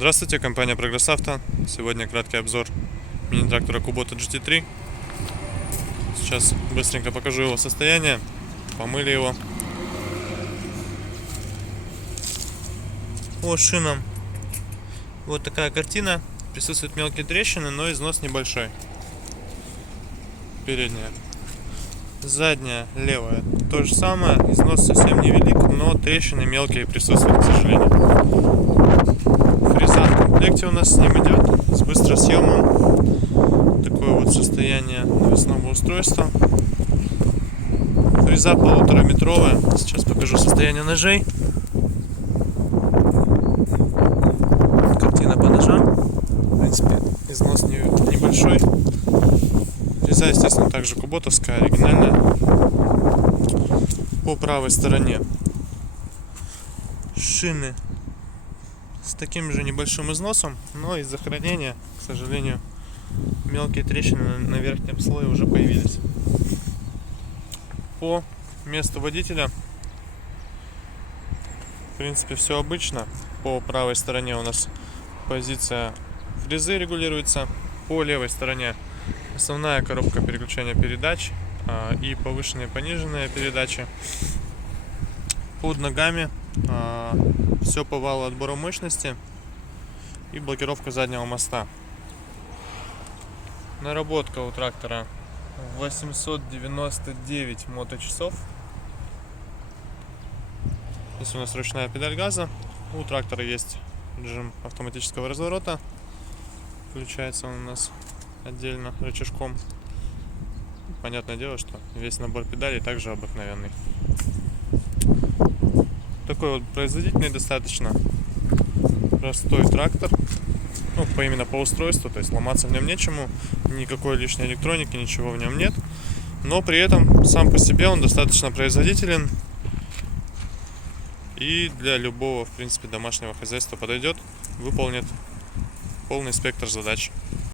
Здравствуйте, компания Прогресс Авто. Сегодня краткий обзор мини-трактора Kubota GT3. Сейчас быстренько покажу его состояние. Помыли его. По шинам вот такая картина. Присутствуют мелкие трещины, но износ небольшой. Передняя. Задняя, левая. То же самое. Износ совсем невелик, но трещины мелкие присутствуют, к сожалению. Фреза в комплекте у нас с ним идет, с быстросъемом. Такое вот состояние навесного устройства. Фреза 1,5-метровая. Сейчас покажу состояние ножей. Картина по ножам. В принципе, износ небольшой. Фреза, естественно, также куботовская, оригинальная. По правой стороне шины с таким же небольшим износом, но из-за хранения, к сожалению, мелкие трещины на верхнем слое уже появились. По месту водителя, в принципе, все обычно. По правой стороне у нас позиция фрезы регулируется, по левой стороне основная коробка переключения передач и повышенные и пониженные передачи. Под ногами все по валу отбора мощности и блокировка заднего моста. Наработка у трактора 899 моточасов. Здесь у нас ручная педаль газа. У трактора есть режим автоматического разворота. Включается он у нас отдельно рычажком. Понятное дело, что весь набор педалей также обыкновенный. Такой вот производительный, достаточно простой трактор. Ну, именно по устройству, то есть ломаться в нем нечему, никакой лишней электроники, ничего в нем нет. Но при этом сам по себе он достаточно производителен и для любого, в принципе, домашнего хозяйства подойдет, выполнит полный спектр задач.